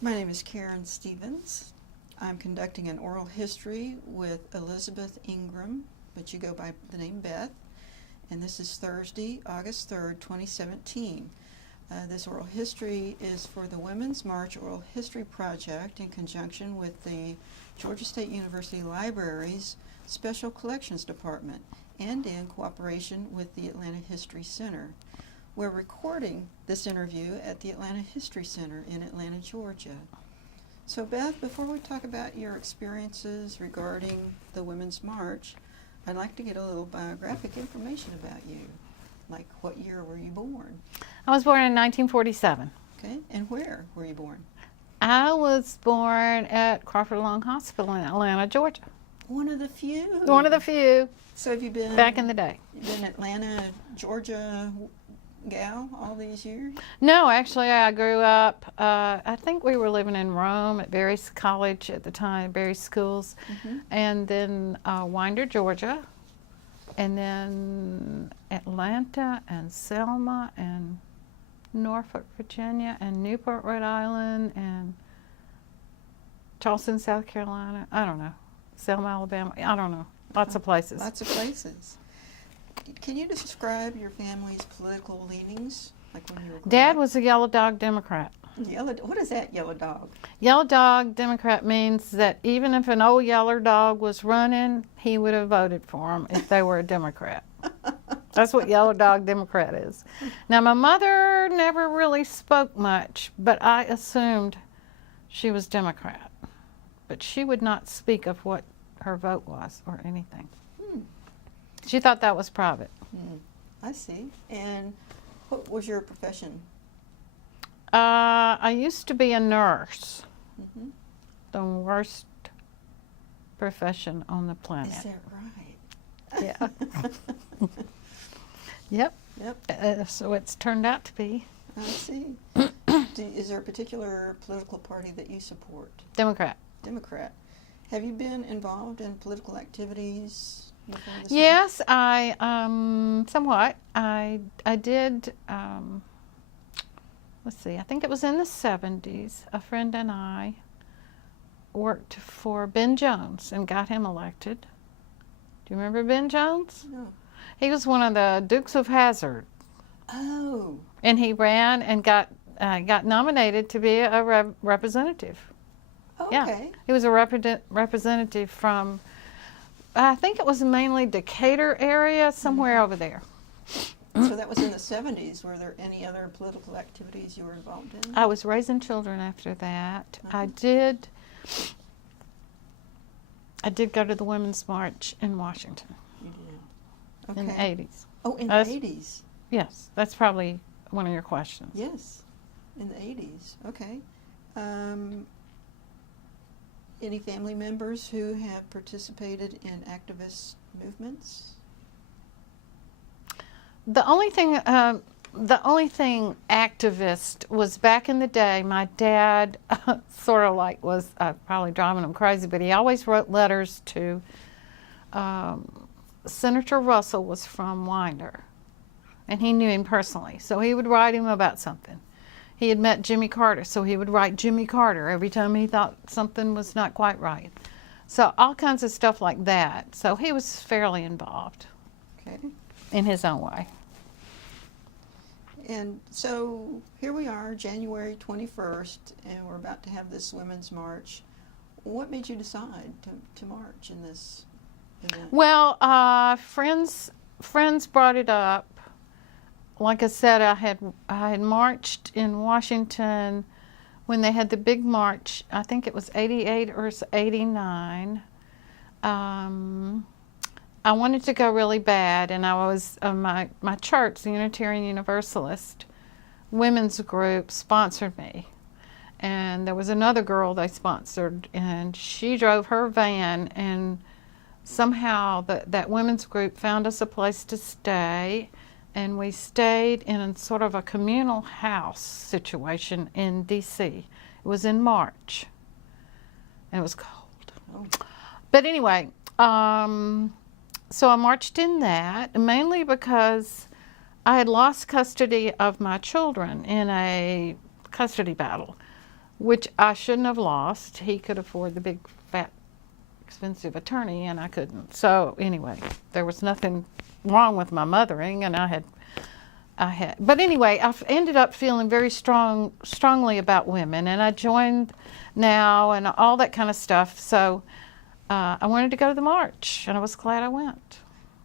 My name is Karen Stevens. I'm conducting an oral history with Elizabeth Ingram, but you go by the name Beth, and this is Thursday, August 3rd, 2017. This oral history is for the Women's March Oral History Project in conjunction with the Georgia State University Library's Special Collections Department and in cooperation with the Atlanta History Center. We're recording this interview at the Atlanta History Center in Atlanta, Georgia. So Beth, before we talk about your experiences regarding the Women's March, I'd like to get a little biographic information about you. Like, what year were you born? I was born in 1947. Okay, and where were you born? I was born at Crawford Long Hospital in Atlanta, Georgia. One of the few. One of the few. So have you been back in the day? You've been Atlanta, Georgia gal all these years? No, actually, I grew up. I think we were living in Rome at Berry's College at the time, Berry's schools, and then Winder, Georgia, and then Atlanta and Selma and Norfolk, Virginia, and Newport, Rhode Island, and Charleston, South Carolina. I don't know. Selma, Alabama. I don't know. Lots of places. Lots of places. Can you describe your family's political leanings? Like when you were growing Dad up? was a Yellow Dog Democrat. What is that, yellow dog? Yellow Dog Democrat means that even if an old yellow dog was running, he would have voted for him if they were a Democrat. That's what Yellow Dog Democrat is. Now, my mother never really spoke much, but I assumed she was Democrat. But she would not speak of what her vote was or anything. She thought that was private. I see. And what was your profession? I used to be a nurse. The worst profession on the planet. Is that right? Yeah. Yep. So it's turned out to be. I see. Is there a particular political party that you support? Democrat. Democrat. Have you been involved in political activities before this? Yes, I somewhat. I did. Let's see. I think it was in the 70s. A friend and I worked for Ben Jones and got him elected. Do you remember Ben Jones? No. He was one of the Dukes of Hazzard. Oh. And he ran and got nominated to be a representative. Okay. Yeah. He was a representative from, I think it was mainly Decatur area, somewhere over there. So that was in the 70s. Were there any other political activities you were involved in? I was raising children after that. I did go to the Women's March in Washington. You did. Okay. In the 80s. Oh, in the 80s. Yes, that's probably one of your questions. Yes, in the 80s. Okay. Any family members who have participated in activist movements? The only thing activist was back in the day. My dad sort of like was probably driving him crazy, but he always wrote letters to Senator Russell was from Winder, and he knew him personally, so he would write him about something. He had met Jimmy Carter, so he would write Jimmy Carter every time he thought something was not quite right. So all kinds of stuff like that. So he was fairly involved. Okay. In his own way. And so here we are, January 21st, and we're about to have this Women's March. What made you decide to march in this event? Well, friends brought it up. Like I said, I had marched in Washington when they had the big march. I think it was 88 or 89. I wanted to go really bad, and I was my church, the Unitarian Universalist women's group, sponsored me. And there was another girl they sponsored, and she drove her van, and somehow that women's group found us a place to stay. And we stayed in a sort of a communal house situation in D.C. It was in March, and it was cold. Oh. But anyway, so I marched in that, mainly because I had lost custody of my children in a custody battle. which I shouldn't have lost. He could afford the big, fat, expensive attorney, and I couldn't. So anyway, there was nothing wrong with my mothering, and but anyway, ended up feeling very strongly about women, and I joined now and all that kind of stuff. So I wanted to go to the march, and I was glad I went.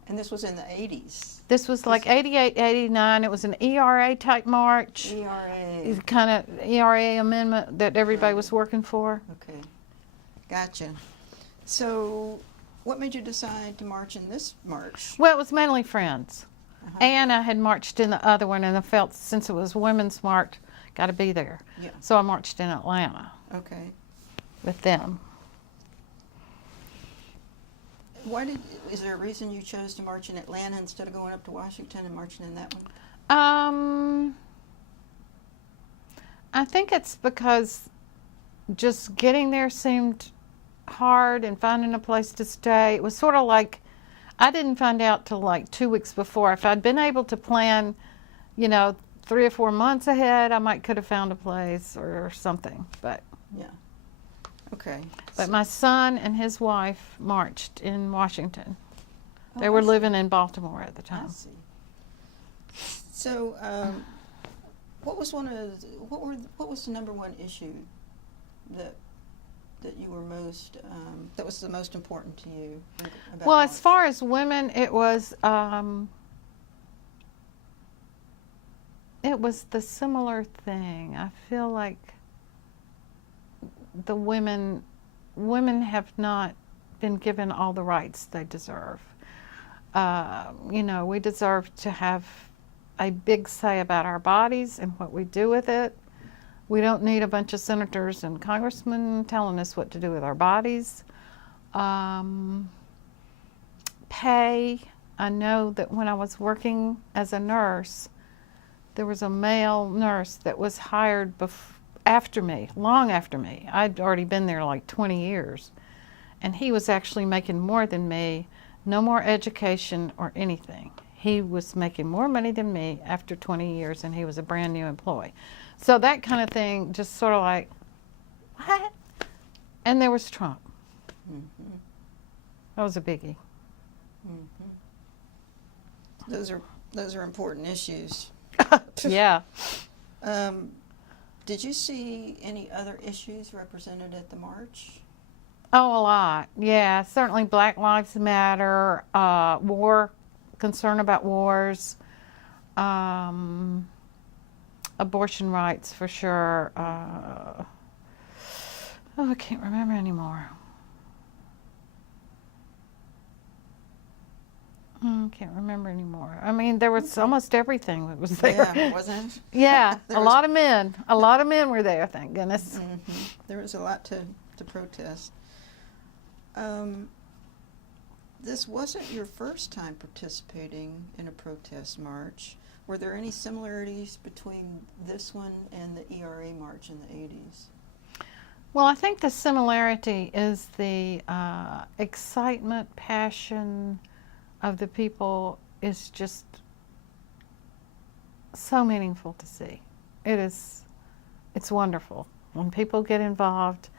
And this was in the 80s. This was like 88, 89. It was an ERA type march. ERA. Kind of ERA amendment that everybody was working for. Okay. Gotcha. So what made you decide to march in this march? Well, it was mainly friends. Uh-huh. And I had marched in the other one, and I felt since it was women's march, got to be there. Yeah. So I marched in Atlanta Okay. with them. Is there a reason you chose to march in Atlanta instead of going up to Washington and marching in that one? I think it's because just getting there seemed hard and finding a place to stay. It was sort of like, I didn't find out till like 2 weeks before. If I'd been able to plan, 3 or 4 months ahead, I could have found a place or something. But yeah. Okay. But my son and his wife marched in Washington. Oh, They were I see. living in Baltimore at the I time. see. So, what was the number one issue that you were most that was the most important to you about Well, march? as far as women, it was the similar thing. I feel like the women have not been given all the rights they deserve. We deserve to have a big say about our bodies and what we do with it. We don't need a bunch of senators and congressmen telling us what to do with our bodies. Pay. I know that when I was working as a nurse, there was a male nurse that was hired after me, long after me. I'd already been there like 20 years. And he was actually making more than me, no more education or anything. He was making more money than me after 20 years, and he was a brand new employee. So that kind of thing, just sort of like, what? And there was Trump. Mm-hmm. That was a biggie. Mm-hmm. Those are important issues. Yeah. Did you see any other issues represented at the march? Oh, a lot. Yeah, certainly Black Lives Matter, concern about wars, abortion rights for sure. I can't remember anymore. Can't remember anymore. I mean, there was almost everything that was there. Yeah, wasn't it? Yeah, a lot of men. A lot of men were there, thank goodness. Mm-hmm. There was a lot to protest. This wasn't your first time participating in a protest march. Were there any similarities between this one and the ERA march in the 80s? Well, I think the similarity is the excitement, passion of the people is just so meaningful to see. It's wonderful when people get involved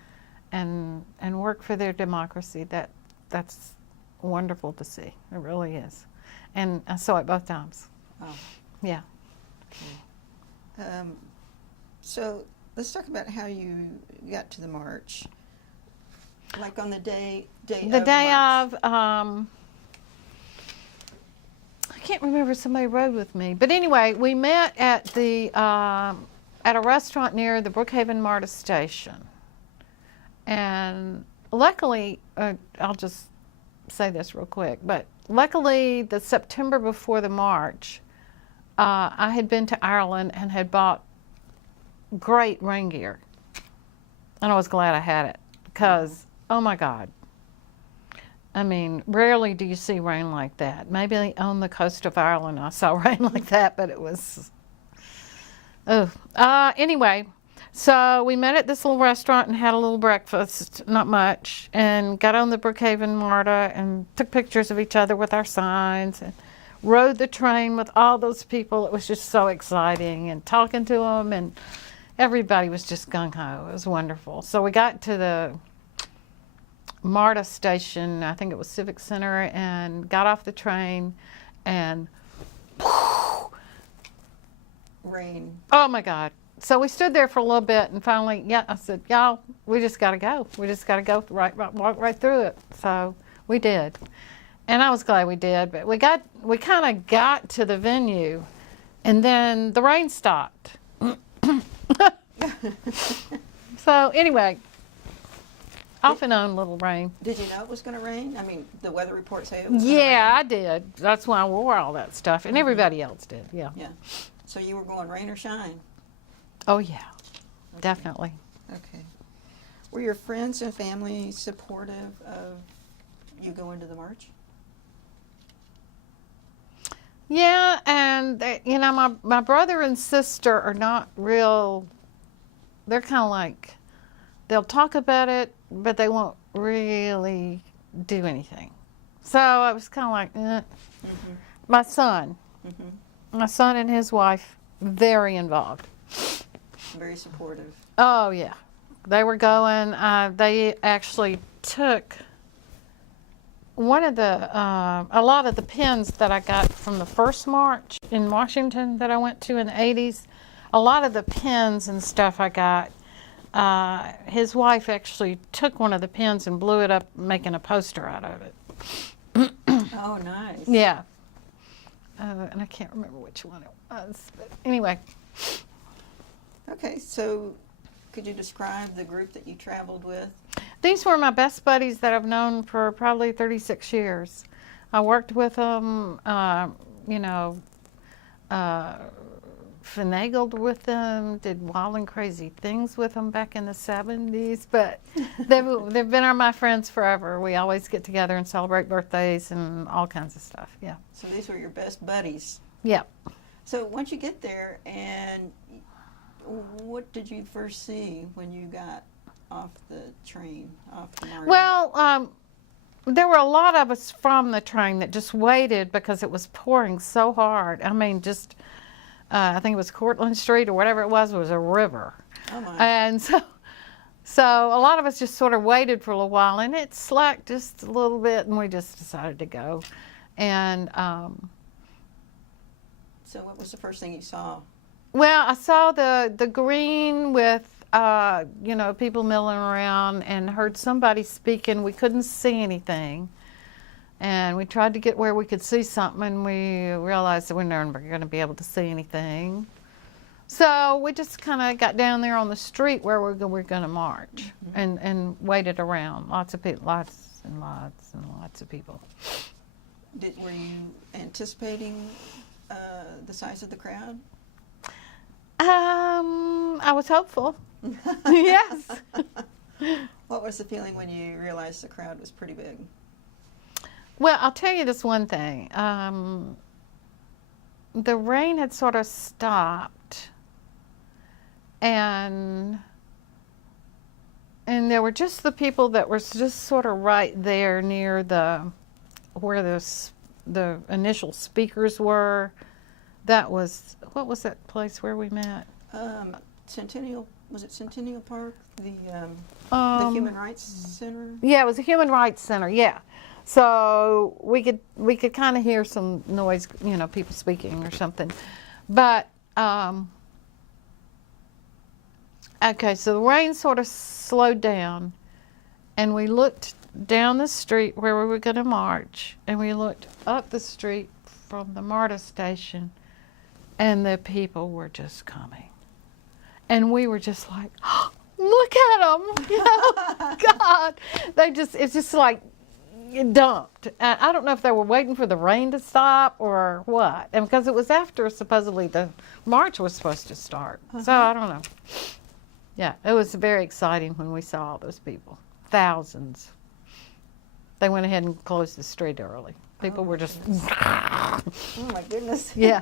and work for their democracy. That's wonderful to see. It really is. And I saw it both times. Oh. Yeah. Okay. So let's talk about how you got to the march. Like on the day of the march. I can't remember if somebody rode with me, but anyway, we met at a restaurant near the Brookhaven MARTA station, and luckily, I'll just say this real quick, but luckily the September before the march, I had been to Ireland and had bought great rain gear, and I was glad I had it because, oh my God, I mean, rarely do you see rain like that. Maybe on the coast of Ireland I saw rain like that, but it was, anyway, so we met at this little restaurant and had a little breakfast, not much, and got on the Brookhaven MARTA and took pictures of each other with our signs and rode the train with all those people. It was just so exciting, and talking to them and, everybody was just gung-ho. It was wonderful. So we got to the MARTA station, I think it was Civic Center, and got off the train, and Rain. oh my God. So we stood there for a little bit, and finally, I said, y'all, we just got to go. We just got to go walk right through it. So we did. And I was glad we did, but we kind of got to the venue, and then the rain stopped. So anyway, off and on, little rain. Did you know it was going to rain? I mean, the weather report say it was gonna Yeah, rain. I did. That's why I wore all that stuff, and everybody else did. Yeah. Yeah. So you were going rain or shine? Oh yeah, definitely. Okay. Were your friends and family supportive of you going to the march? Yeah, and my brother and sister are not real. They're kind of like, they'll talk about it, but they won't really do anything. So I was kind of like, Mm-hmm. My son Mm-hmm. and his wife, very involved. Very supportive. Oh yeah, they were going. They actually took one of the a lot of the pins that I got from the first march in Washington that I went to in the 80s. A lot of the pins and stuff I got. His wife actually took one of the pins and blew it up, making a poster out of it. Oh, nice. Yeah. And I can't remember which one it was. But anyway. Okay, so could you describe the group that you traveled with? These were my best buddies that I've known for probably 36 years. I worked with them, finagled with them, did wild and crazy things with them back in the 70s, but they've been my friends forever. We always get together and celebrate birthdays and all kinds of stuff, yeah. So these were your best buddies. Yeah. So once you get there, and what did you first see when you got off the train, off the MARTA? Well, there were a lot of us from the train that just waited because it was pouring so hard. I mean, just, I think it was Cortlandt Street or whatever it was a river. Oh my. And so a lot of us just sort of waited for a little while, and it slacked just a little bit, and we just decided to go. And So what was the first thing you saw? well, I saw the green with people milling around, and heard somebody speaking. We couldn't see anything, and we tried to get where we could see something, and we realized that we we're never going to be able to see anything. So we just kind of got down there on the street where we're going to march, and waited around. Lots of people, lots and lots and lots of people. Were you anticipating the size of the crowd? I was hopeful. Yes. What was the feeling when you realized the crowd was pretty big? Well, I'll tell you this one thing. The rain had sort of stopped, and there were just the people that were just sort of right there near where the initial speakers were. That was, what was that place where we met? Centennial, was it Centennial Park? The Um, Human Rights Center? Yeah, it was a Human Rights Center. Yeah, so we could kind of hear some noise, people speaking or something. But okay, so the rain sort of slowed down, and we looked down the street where we were going to march, and we looked up the street from the MARTA station, and the people were just coming, and we were just like, oh, look at them, God, it's just like dumped. And I don't know if they were waiting for the rain to stop or what, and because it was after supposedly the march was supposed to start, so I don't know. Yeah, it was very exciting when we saw all those people, thousands. They went ahead and closed the street early. People were just, Oh my goodness. yeah,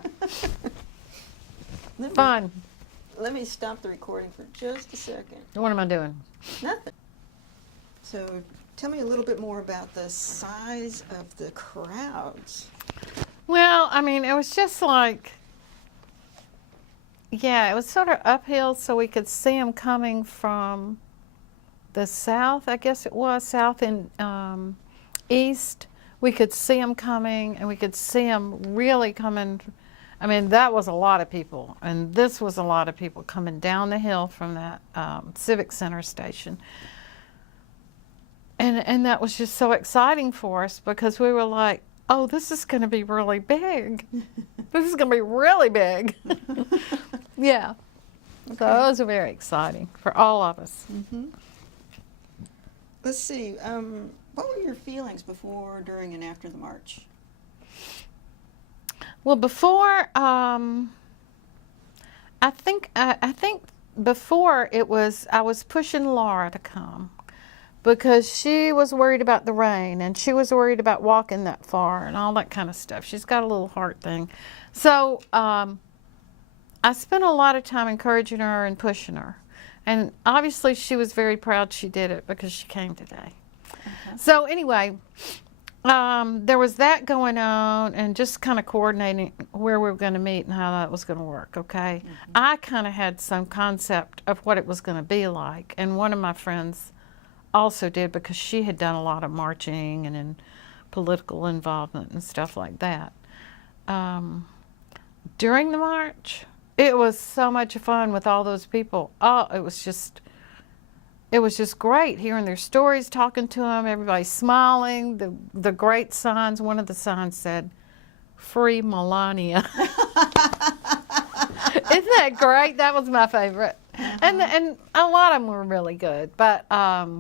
Let me- fun. Let me stop the recording for just a second. What am I doing? Nothing. So tell me a little bit more about the size of the crowds. Well, I mean, it was just like, Yeah, it was sort of uphill, so we could see them coming from the south, I guess it was, south and east. We could see them coming, and we could see them really coming. I mean, that was a lot of people, and this was a lot of people coming down the hill from that Civic Center station. And that was just so exciting for us because we were like, oh, this is going to be really big. This is going to be really big. Yeah. Okay. So it was very exciting for all of us. Mm-hmm. Let's see. What were your feelings before, during, and after the march? Well, before, I think before it was, I was pushing Laura to come because she was worried about the rain and she was worried about walking that far and all that kind of stuff. She's got a little heart thing. So I spent a lot of time encouraging her and pushing her. And obviously she was very proud she did it because she came today. Okay. So anyway, there was that going on and just kind of coordinating where we were going to meet and how that was going to work, okay? Mm-hmm. I kind of had some concept of what it was going to be like. And one of my friends also did because she had done a lot of marching and in political involvement and stuff like that. During the march, it was so much fun with all those people. Oh, it was just great hearing their stories, talking to them, everybody smiling, the great signs. One of the signs said, "Free Melania." Isn't that great? That was my favorite. Uh-huh. And a lot of them were really good, but I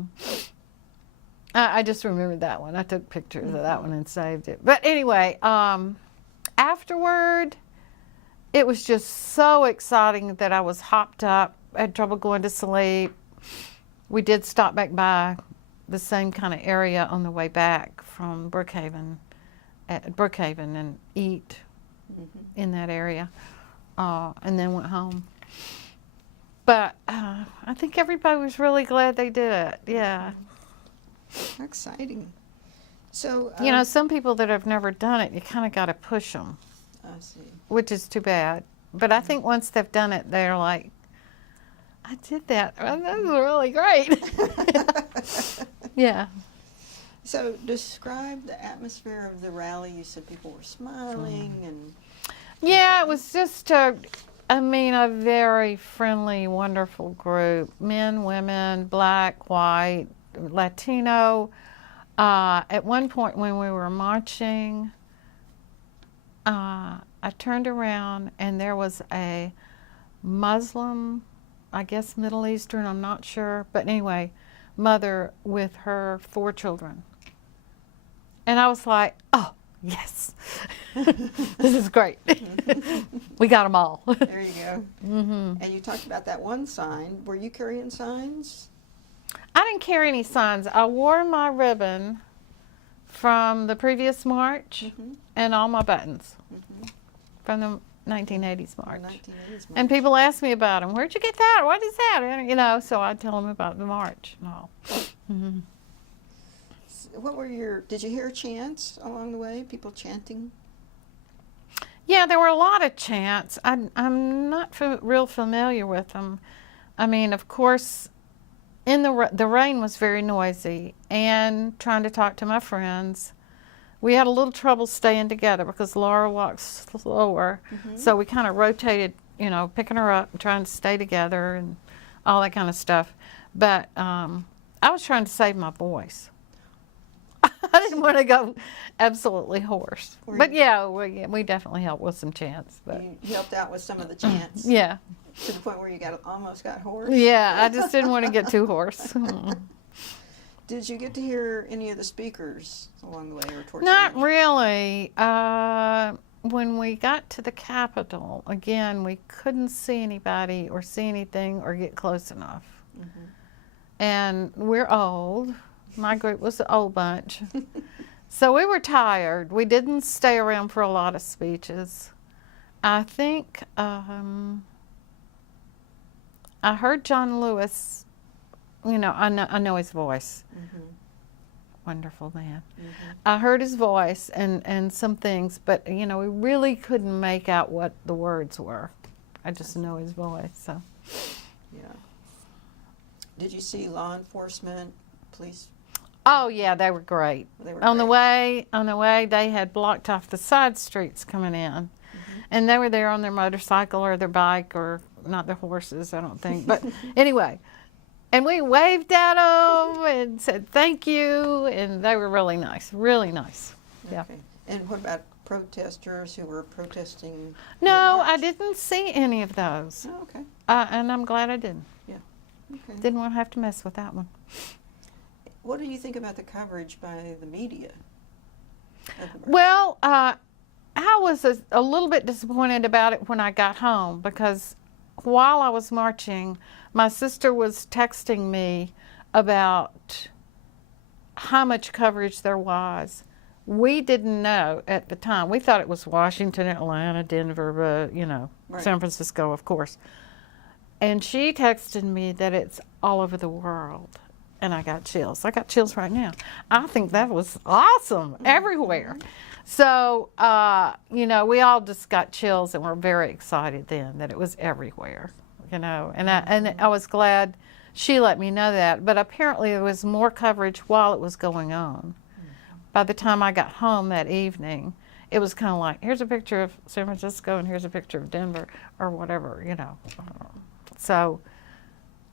just remembered that one. I took pictures of that one and saved it. But anyway, afterward, it was just so exciting that I was hopped up. I had trouble going to sleep. We did stop back by the same kind of area on the way back from Brookhaven and eat in that area, and then went home. But I think everybody was really glad they did it. Yeah. Exciting. So you know, some people that have never done it, you kind of got to push them. I see. Which is too bad. But I think once they've done it, they're like, I did that. That was really great. Yeah. So describe the atmosphere of the rally. You said people were smiling and... Yeah, it was just a very friendly, wonderful group. Men, women, black, white, Latino. At one point when we were marching, I turned around and there was a Muslim, I guess Middle Eastern, I'm not sure, but anyway, mother with her 4 children. And I was like, oh, yes, this is great. We got them all. There you go. Mm-hmm. And you talked about that one sign. Were you carrying signs? I didn't carry any signs. I wore my ribbon from the previous march and all my buttons from the 1980s march. And people ask me about them. Where'd you get that? What is that? And, you know, so I tell them about the march and all. Mm-hmm. What were did you hear chants along the way? People chanting? Yeah, there were a lot of chants. I'm not real familiar with them. I mean, of course, the rain was very noisy, and trying to talk to my friends. We had a little trouble staying together because Laura walks slower, so we kind of rotated, you know, picking her up and trying to stay together and all that kind of stuff. But I was trying to save my voice. I didn't want to go absolutely hoarse. But yeah, we definitely helped with some chants. But you helped out with some of the chants? Yeah. To the point where you almost got hoarse? Yeah, I just didn't want to get too hoarse. Did you get to hear any of the speakers along the way or towards Not really. When we got to the Capitol, again, we couldn't see anybody or see anything or get close enough. And we're old. My group was the old bunch. So we were tired. We didn't stay around for a lot of speeches. I think I heard John Lewis. You know, I know his voice. Wonderful man. I heard his voice and some things, but, you know, we really couldn't make out what the words were. I just know his voice. So. Yeah. Did you see law enforcement, police? Oh yeah, they were great. They were On the great. way, they had blocked off the side streets coming in, and they were there on their motorcycle or their bike, or not their horses, I don't think. But anyway, and we waved at them and said thank you, and they were really nice, really nice. Yeah. Okay. And what about protesters who were protesting? No, the I march? didn't see any of those, Oh, okay. and I'm glad I didn't. Okay. Didn't want to have to mess with that one. What do you think about the coverage by the media of the march? Well, I was a little bit disappointed about it when I got home, because while I was marching, my sister was texting me about how much coverage there was. We didn't know at the time. We thought it was Washington, Atlanta, Denver, but, Right. San Francisco, of course. And she texted me that it's all over the world. And I got chills. I got chills right now. I think that was awesome, everywhere. So, we all just got chills, and we're very excited then that it was everywhere, And I was glad she let me know that. But apparently there was more coverage while it was going on. By the time I got home that evening, it was kind of like, here's a picture of San Francisco and here's a picture of Denver, or whatever, So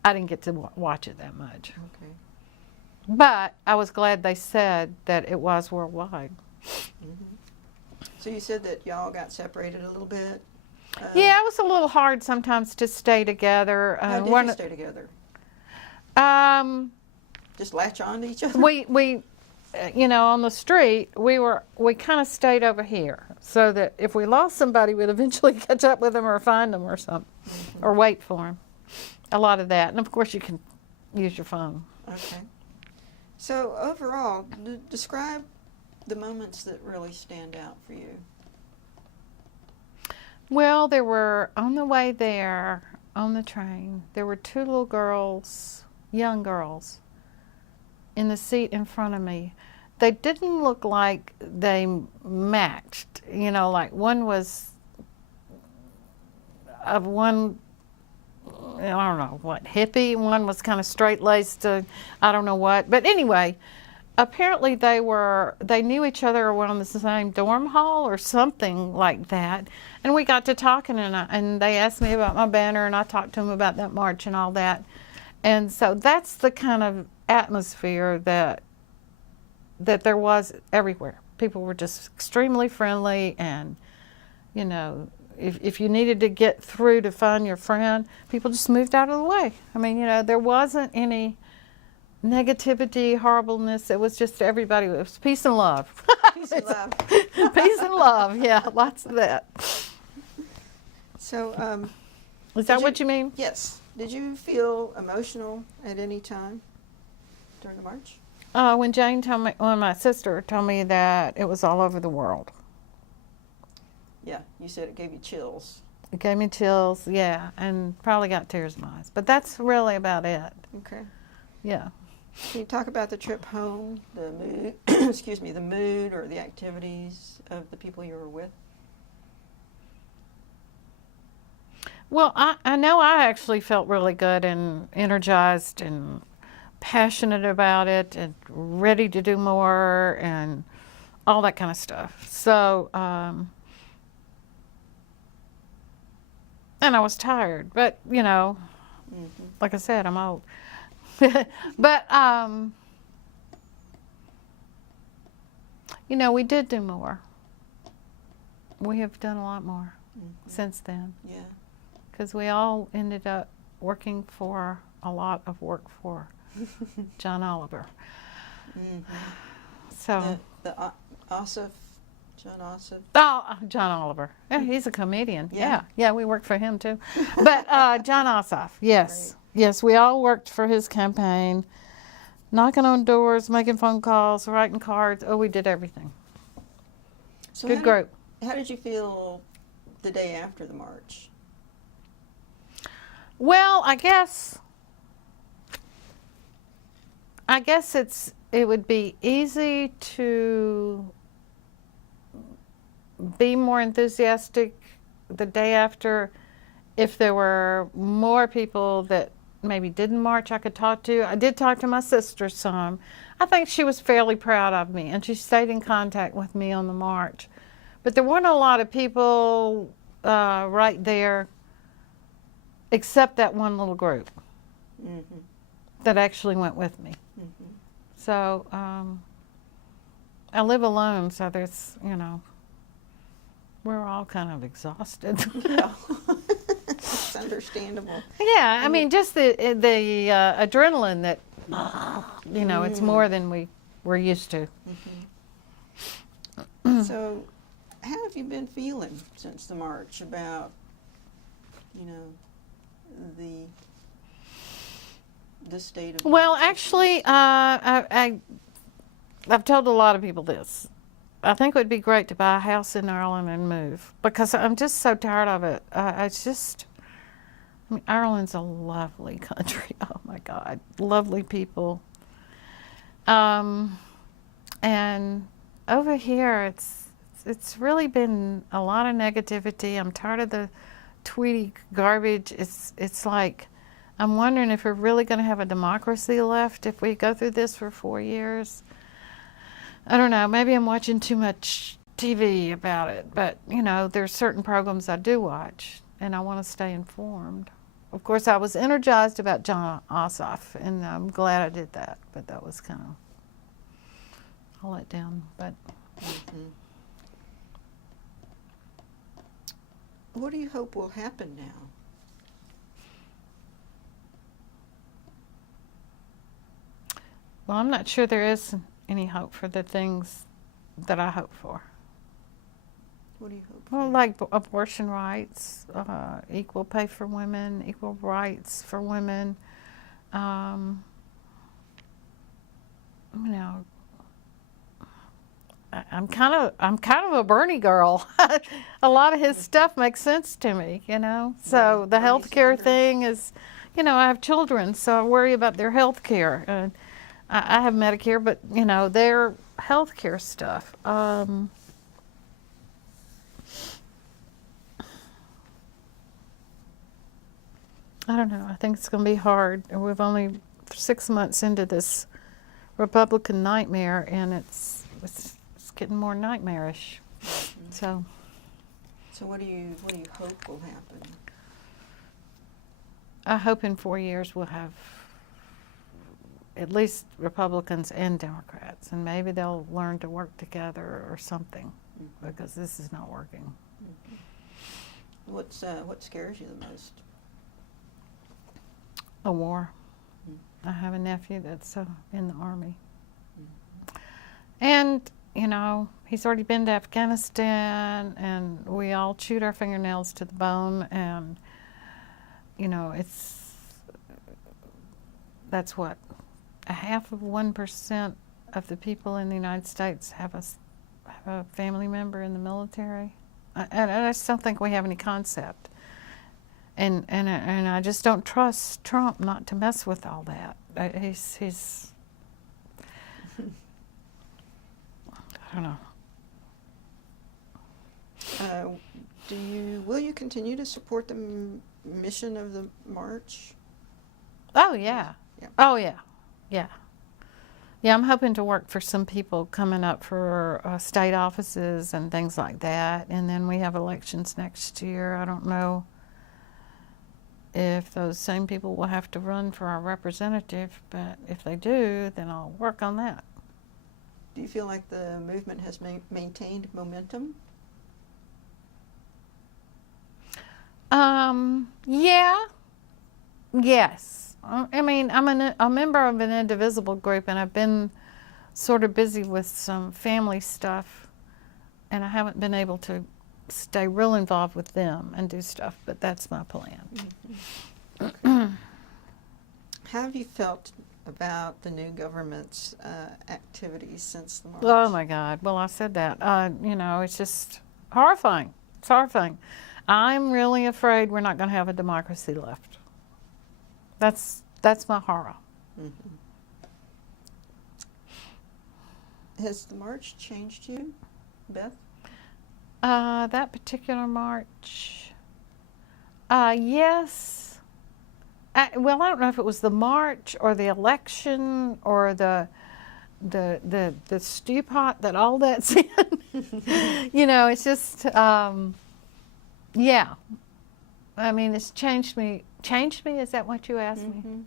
I didn't get to watch it that much. Okay. But I was glad they said that it was worldwide. So you said that y'all got separated a little bit. Yeah, it was a little hard sometimes to stay together. How did you stay together? Just latch on to each other? We on the street, we kind of stayed over here, so that if we lost somebody, we'd eventually catch up with them or find them or something, or wait for them. A lot of that, and of course you can use your phone. Okay. So overall, describe the moments that really stand out for you. Well, there were, on the way there, on the train, there were two little girls, young girls, in the seat in front of me. They didn't look like they matched, like one was of one, I don't know what, hippie, one was kind of straight-laced, I don't know what. But anyway, apparently they knew each other or were on the same dorm hall or something like that. And we got to talking, and they asked me about my banner, and I talked to them about that march and all that. And so that's the kind of atmosphere that there was everywhere. People were just extremely friendly, and, if you needed to get through to find your friend, people just moved out of the way. I mean, there wasn't any negativity, horribleness. It was just everybody. It was peace and love. Peace and love. Peace and love. Yeah, lots of that. So, Is that what you mean? Yes. Did you feel emotional at any time during the march? When my sister told me that it was all over the world. Yeah, you said it gave you chills. It gave me chills, yeah, and probably got tears in my eyes. But that's really about it. Okay. Yeah. Can you talk about the trip home, the mood, the mood or the activities of the people you were with? Well, I know I actually felt really good and energized and passionate about it and ready to do more and all that kind of stuff. So, and I was tired, but, like I said, I'm old. But, we did do more. We have done a lot more since then. Yeah. Because we all ended up working for John Oliver. So The Ossoff, John Ossoff. Oh, John Oliver. Yeah, he's a comedian. Yeah, we worked for him too. But John Ossoff, yes. Right. Yes, we all worked for his campaign, knocking on doors, making phone calls, writing cards. Oh, we did everything. So good group. How did you feel the day after the march? Well, I guess it would be easy to be more enthusiastic the day after if there were more people that maybe didn't march I could talk to. I did talk to my sister some. I think she was fairly proud of me, and she stayed in contact with me on the march. But there weren't a lot of people right there except that one little group that actually went with me. So I live alone, so there's, we're all kind of exhausted. Yeah. It's understandable. Yeah, I mean, just the adrenaline that, it's more than we're used to. So, how have you been feeling since the march about, the state of... Well, actually, I've told a lot of people this. I think it would be great to buy a house in Ireland and move, because I'm just so tired of it. Ireland's a lovely country. Oh my God, lovely people. And over here, it's really been a lot of negativity. I'm tired of the tweety garbage. It's like, I'm wondering if we're really going to have a democracy left if we go through this for 4 years. I don't know. Maybe I'm watching too much TV about it, but there's certain programs I do watch, and I want to stay informed. Of course, I was energized about John Ossoff, and I'm glad I did that, but that was kind of a letdown. But what do you hope will happen now? Well, I'm not sure there is any hope for the things that I hope for. What do you hope for? Well, like abortion rights, equal pay for women, equal rights for women. I'm kind of a Bernie girl. A lot of his stuff makes sense to me, So the health care thing is, I have children, so I worry about their health care. I have Medicare, but their health care stuff. I don't know. I think it's going to be hard. We've only 6 months into this Republican nightmare, and it's getting more nightmarish. So what do you hope will happen? I hope in 4 years we'll have at least Republicans and Democrats, and maybe they'll learn to work together or something, because this is not working. What scares you the most? A war. I have a nephew that's in the Army. And, he's already been to Afghanistan, and we all chewed our fingernails to the bone, and, that's what, 0.5% of the people in the United States have a family member in the military. And I just don't think we have any concept. And I just don't trust Trump not to mess with all that. He's I don't know. Will you continue to support the mission of the march? Oh yeah. Yeah. Oh yeah. Yeah. Yeah, I'm hoping to work for some people coming up for state offices and things like that. And then we have elections next year. I don't know if those same people will have to run for our representative, but if they do, then I'll work on that. Do you feel like the movement has maintained momentum? Yeah. Yes. I mean, I'm a member of an Indivisible group, and I've been sort of busy with some family stuff, and I haven't been able to stay real involved with them and do stuff, but that's my plan. How have you felt about the new government's activities since the march? Oh my God. Well, I said that. It's just horrifying. It's horrifying. I'm really afraid we're not going to have a democracy left. That's my horror. Has the march changed you, Beth? That particular march, Yes. Well, I don't know if it was the march or the election or the stew pot that all that's in. It's just yeah. I mean, it's changed me. Changed me? Is that what you asked me?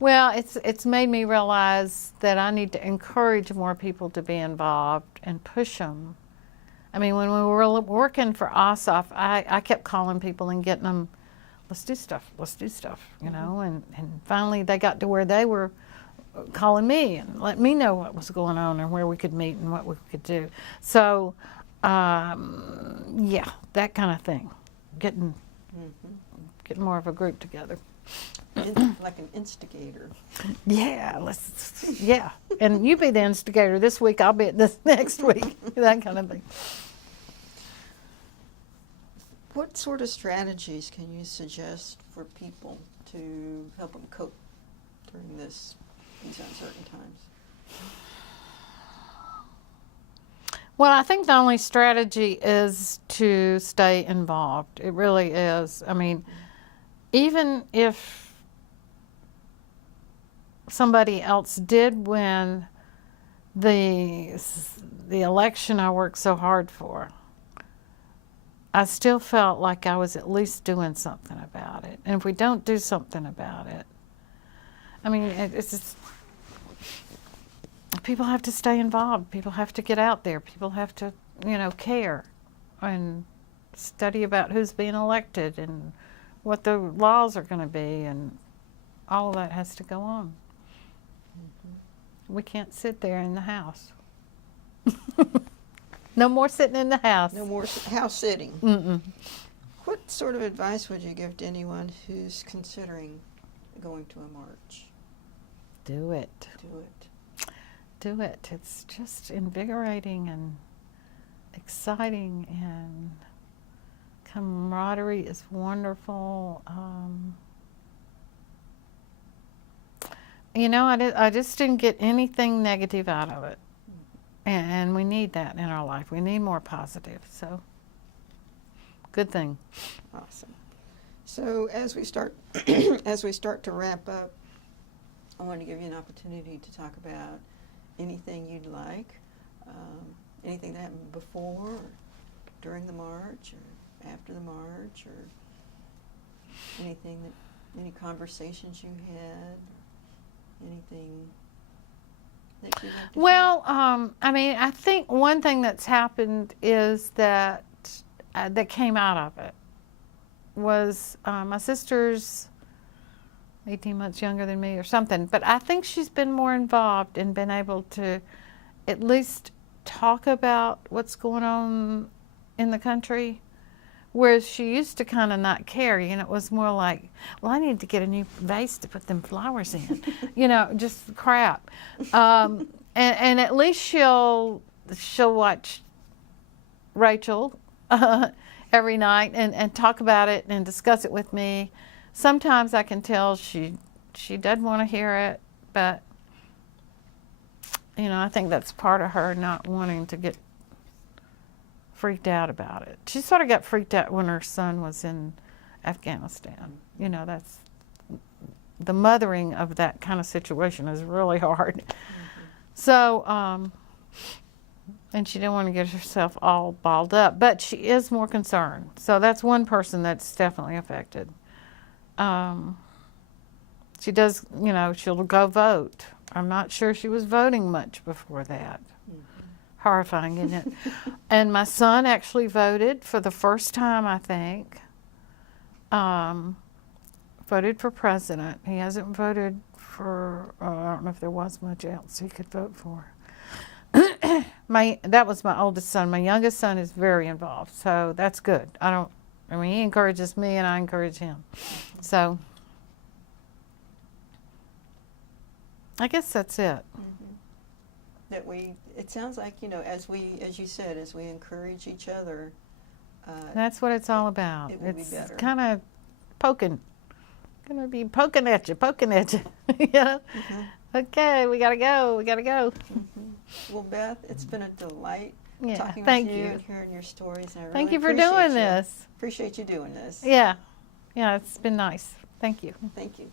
Well, it's made me realize that I need to encourage more people to be involved and push them. I mean, when we were working for OSOF, I kept calling people and getting them, let's do stuff, and finally they got to where they were calling me and let me know what was going on and where we could meet and what we could do. So, yeah, that kind of thing, getting more of a group together. Like an instigator. Yeah, and you be the instigator this week, I'll be at this next week, that kind of thing. What sort of strategies can you suggest for people to help them cope during these uncertain times? Well, I think the only strategy is to stay involved. It really is. I mean, even if somebody else did win the election I worked so hard for, I still felt like I was at least doing something about it. And if we don't do something about it, I mean, it's just, people have to stay involved. People have to get out there. People have to, care and study about who's being elected and what the laws are going to be, and all of that has to go on. We can't sit there in the house. No more sitting in the house. No more house sitting. Mm-mm. What sort of advice would you give to anyone who's considering going to a march? Do it. Do it. Do it. It's just invigorating and exciting, and camaraderie is wonderful. I just didn't get anything negative out of it. And we need that in our life. We need more positive. So, good thing. Awesome. So as we start to wrap up, I want to give you an opportunity to talk about anything you'd like, anything that happened before, or during the march, or after the march, or any conversations you had, anything. Well, I think one thing that's happened is that came out of it was my sister's 18 months younger than me or something, but I think she's been more involved and been able to at least talk about what's going on in the country, whereas she used to kind of not care. It was more like, well, I need to get a new vase to put them flowers in, just crap. And at least she'll watch Rachel every night and talk about it and discuss it with me. Sometimes I can tell she doesn't want to hear it, but I think that's part of her not wanting to get freaked out about it. She sort of got freaked out when her son was in Afghanistan. That's the mothering of that kind of situation is really hard. Mm-hmm. So, and she didn't want to get herself all balled up, but she is more concerned. So that's one person that's definitely affected. She does, she'll go vote. I'm not sure she was voting much before that. Mm-hmm. Horrifying, isn't it? And my son actually voted for the first time, I think. Voted for president. He hasn't voted for, I don't know if there was much else he could vote for. That was my oldest son. My youngest son is very involved, so that's good. He encourages me and I encourage him. So I guess that's it. Mm-hmm. It sounds like, as you said, as we encourage each other. That's what it's all about. It will be better. It's kind of poking. Going to be poking at you. Yeah. Mm-hmm. Okay, we got to go. Mm-hmm. Well, Beth, it's been a delight Yeah, talking thank with you you. and hearing your stories. And I Thank really you for appreciate doing you. this. Appreciate you doing this. Yeah, it's been nice. Thank you. Thank you.